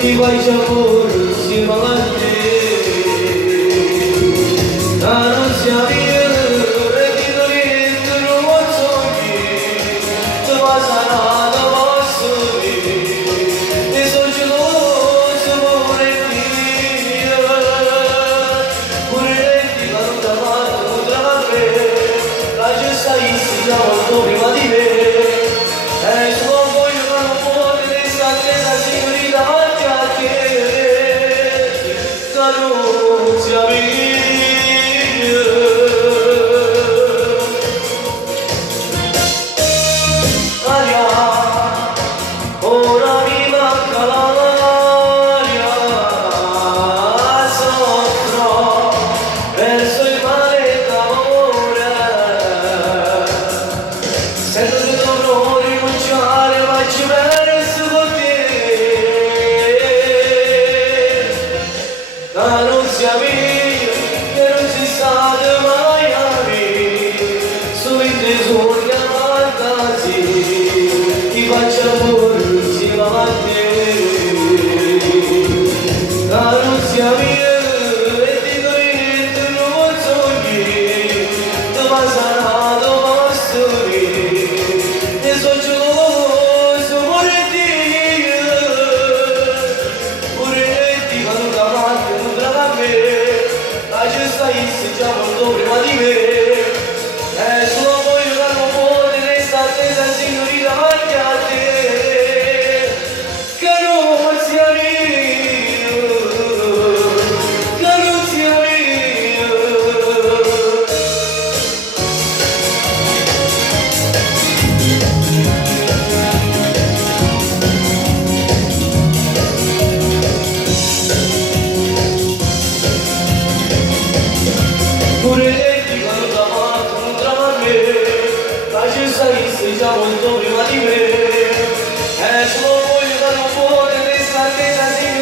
Igual já por cima non siamo reddito dentro non so chi tu sarà da vostro e so geloso pure ti vado davanti tra me la giusta istina molto prima di me e solo voglio che non può restare attesa signori davanti a te non siamo molto prima di me, solo voglio dare un po' di questa attesa.